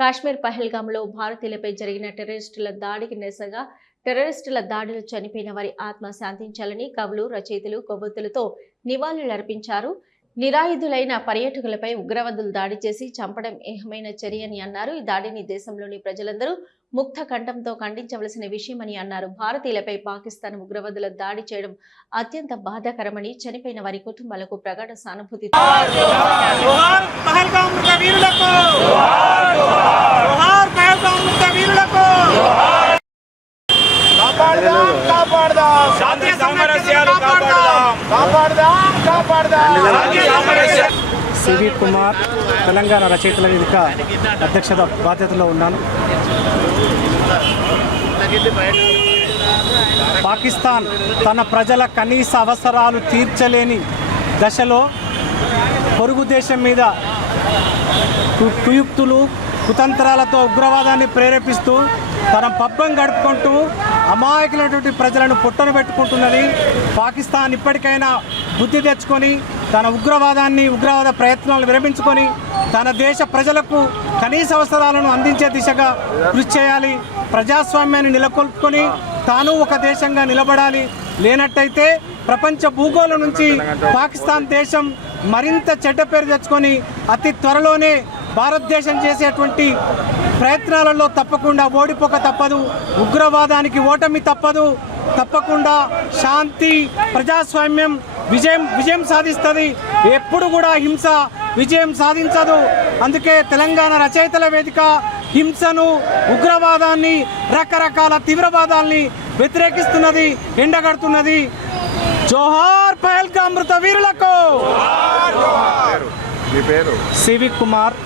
కాశ్మీర్ పహల్గాంలో భారతీయులపై జరిగిన టెర్రరిస్టుల దాడికి నిరసనగా టెర్రరిస్టుల దాడిలో చనిపోయిన వారి ఆత్మ శాంతించాలని కవులు, రచయితలు కొవ్వొత్తులతో నివాళులర్పించారు. నిరాయుధులైన పర్యాటకులపై ఉగ్రవాదులు దాడి చేసి చంపడం ఏహమైన చర్య అని అన్నారు. ఈ దాడిని దేశంలోని ప్రజలందరూ ముక్త కంఠంతో ఖండించవలసిన విషయమని అన్నారు. భారతీయులపై పాకిస్తాన్ ఉగ్రవాదుల దాడి చేయడం అత్యంత బాధాకరమని, చనిపోయిన వారి కుటుంబాలకు ప్రగాఢ సానుభూతి సివి కుమార్ తెలంగాణ రచయితల వేదిక అధ్యక్షత బాధ్యతలో ఉన్నాను. పాకిస్తాన్ తన ప్రజల కనీస అవసరాలు తీర్చలేని దశలో పొరుగు దేశం మీద కుయుక్తులు, కుతంత్రాలతో ఉగ్రవాదాన్ని ప్రేరేపిస్తూ తన పబ్బం గడుపుకుంటూ అమాయకులైనటువంటి ప్రజలను పుట్టను పెట్టుకుంటున్నది. పాకిస్తాన్ ఇప్పటికైనా బుద్ధి తెచ్చుకొని తన ఉగ్రవాద ప్రయత్నాలు విరమించుకొని తన దేశ ప్రజలకు కనీస అవసరాలను అందించే దిశగా కృషి చేయాలి. ప్రజాస్వామ్యాన్ని నెలకొల్పుకొని తాను ఒక దేశంగా నిలబడాలి. లేనట్టయితే ప్రపంచ భూగోళం నుంచి పాకిస్తాన్ దేశం మరింత చెడ్డ పేరు తెచ్చుకొని అతి త్వరలోనే భారతదేశం చేసేటువంటి ప్రయత్నాలలో తప్పకుండా ఓడిపోక తప్పదు. ఉగ్రవాదానికి ఓటమి తప్పదు. తప్పకుండా శాంతి, ప్రజాస్వామ్యం విజయం సాధిస్తుంది. ఎప్పుడు కూడా హింస విజయం సాధించదు. అందుకే తెలంగాణ రచయితల వేదిక హింసను, ఉగ్రవాదాన్ని, రకరకాల తీవ్రవాదాల్ని వ్యతిరేకిస్తున్నది, ఎండగడుతున్నది. జోహార్ పహల్గాం అమృత వీరులకు. సివి కుమార్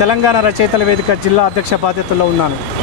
తెలంగాణ రచయితల వేదిక జిల్లా అధ్యక్ష బాధ్యతలో ఉన్నాను.